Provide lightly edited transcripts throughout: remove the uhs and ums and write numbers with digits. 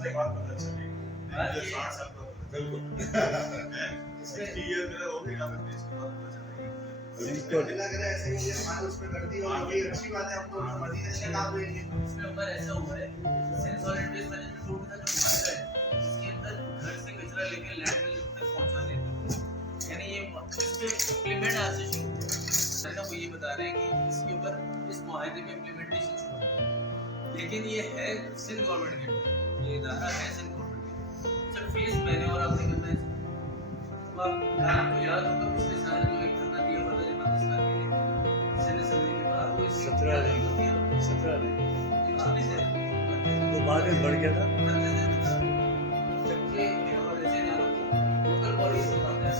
सही बात पता चली मुझे 60 साल का बिल्कुल 60 ईयर मेरा हो गया मैं इसके बाद पता चला बिल्कुल लग रहा है ऐसे ही हमारे उसमें कर दी और ये अच्छी बात है, हम तो मदीने से काम लेंगे। इसमें ऊपर ऐसा हुआ है sense solid waste management road का जो मार्ग है इसके अंदर घर से कचरा लेके लैंडफिल तक पहुंचा देते हैं, यानी ये इसके इम्प्लीमेंट आज से शुरू हुआ है। वो ये बता रहे हैं कि इसके ऊपर इस मुआहदे में इम्प्लीमेंटेशन शुरू हुआ है, लेकिन ये है सिंध गवर्नमेंट के ऊपर, ये इदारा है सिंध गवर्नमेंट के। जब फेज मैंने और आपने करना है तो आपको याद होगा पिछले साल जो एक धरना दिया हुआ था जमात इस्लामी ने सेनेट असेंबली के बाहर, वो 17 नहीं वो बाद में बढ़ गया था। जबकि और ऐसे ना लोकल बॉडी से बात है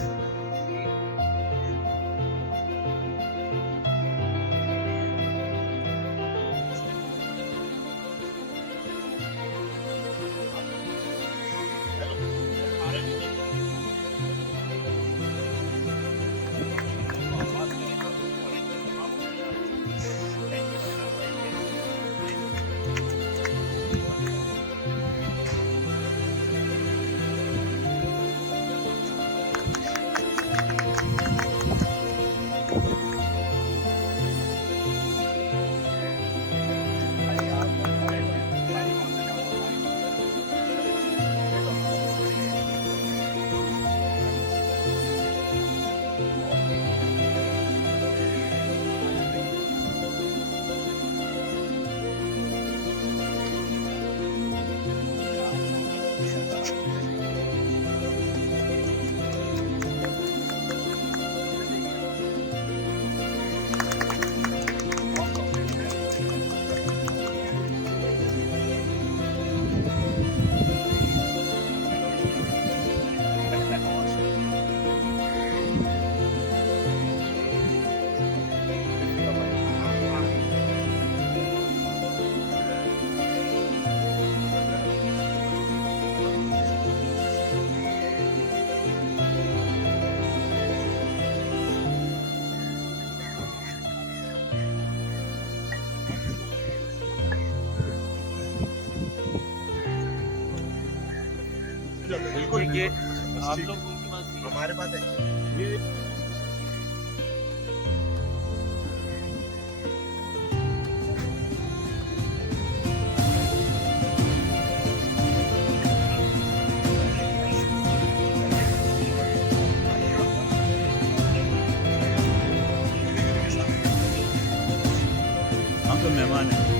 बिल्कुल गेट आप लोग उनके पास हमारे पास है ये हम तो मेहमान हैं।